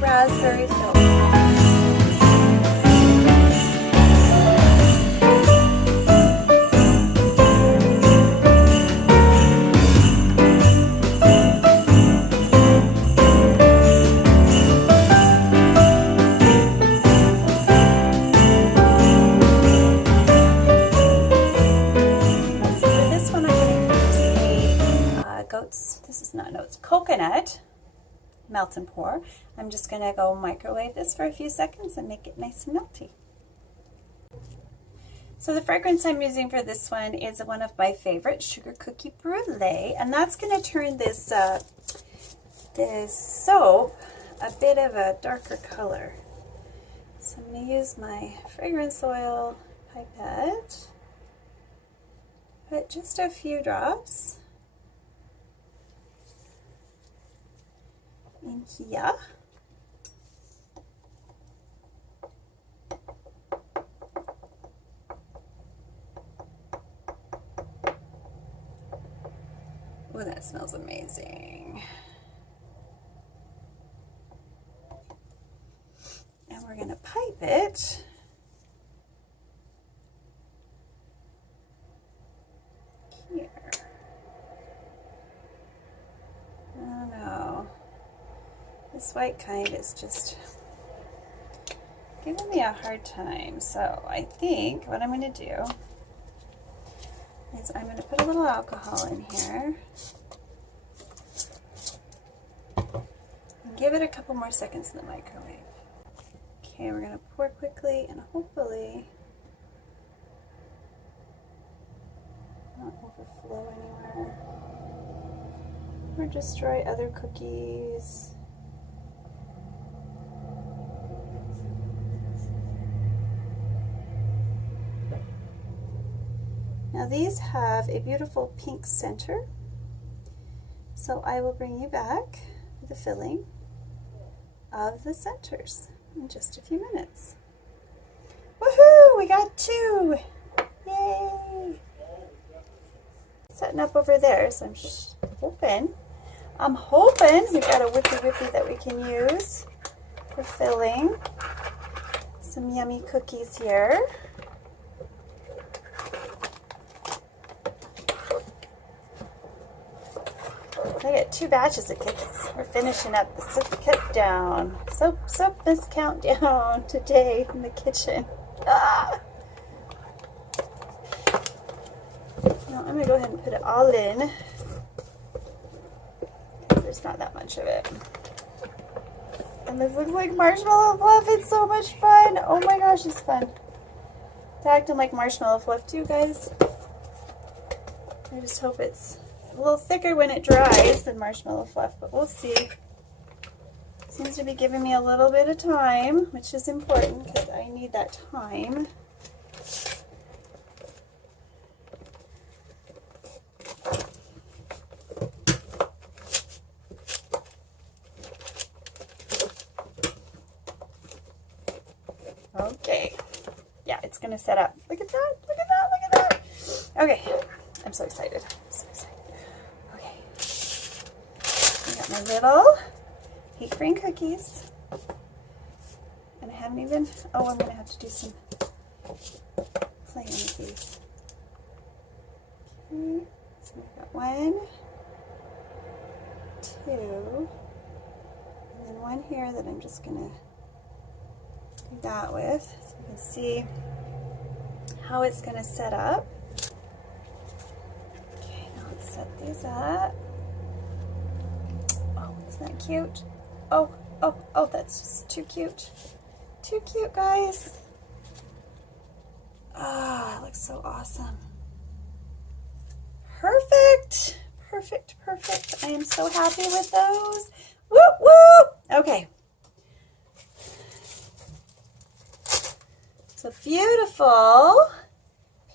raspberry filled. This is not oats, coconut melt and pour. I'm just going to go microwave this for a few seconds and make it nice and melty. So the fragrance I'm using for this one is one of my favorite, Sugar Cookie Brulee, and that's going to turn this this soap a bit of a darker color. So I'm going to use my fragrance oil pipette, put just a few drops in here. Oh, that smells amazing. And we're going to pipe it here. Oh no. This white kind is just giving me a hard time. So I think what I'm going to do is I'm going to put a little alcohol in here and give it a couple more seconds in the microwave. Okay, we're going to pour quickly and hopefully not overflow anywhere or destroy other cookies. Now these have a beautiful pink center, so I will bring you back with the filling of the centers in just a few minutes. Woohoo! We got 2! Yay! Setting up over there, so I'm hoping we got a whippy that we can use for filling some yummy cookies here. I get 2 batches of cookies. We're finishing up the countdown. Soapmas countdown today in the kitchen. Ah! Now I'm going to go ahead and put it all in, because there's not that much of it. And this looks like marshmallow fluff. It's so much fun. Oh my gosh, it's fun. It's acting like marshmallow fluff too, guys. I just hope it's a little thicker when it dries than marshmallow fluff, but we'll see. Seems to be giving me a little bit of time, which is important because I need that time. Okay. Yeah, it's going to set up. Look at that. Look at that. Look at that. Okay. I'm so excited. I'm so excited. My little heat frame cookies, and I haven't even, I'm going to have to do some playing with these. Okay, so we've got 1, 2, and then 1 here that I'm just going to do that with, so you can see how it's going to set up. Okay, now let's set these up. Isn't that cute? Oh, that's just too cute. Too cute, guys. Ah, it looks so awesome. Perfect. Perfect, perfect. I am so happy with those. Whoop, whoop. Okay. So beautiful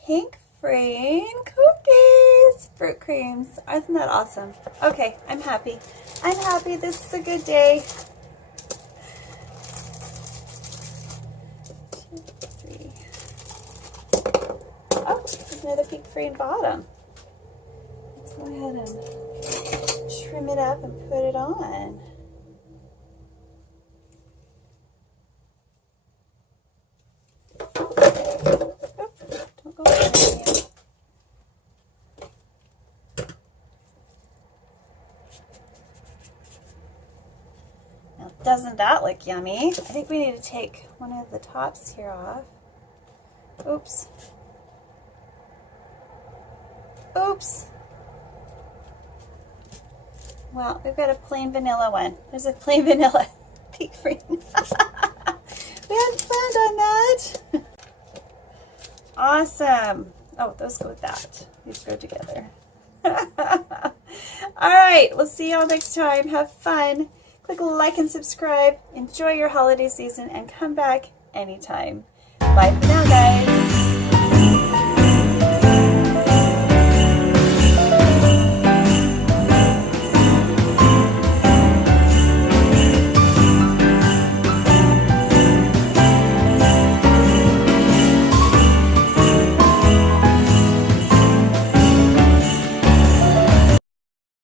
pink Freen cookies, fruit creams. Isn't that awesome? Okay, I'm happy. I'm happy. This is a good day. 2, 3. Oh, there's another pink Freen bottom. Let's go ahead and trim it up and put it on. Now, doesn't that look yummy? I think we need to take one of the tops here off. Oops. Oops. Well, we've got a plain vanilla one. There's a plain vanilla pink Frean. We hadn't planned on that. Awesome. Oh, those go with that. These go together. All right, we'll see y'all next time. Have fun. Click like and subscribe. Enjoy your holiday season and come back anytime. Bye for now, guys.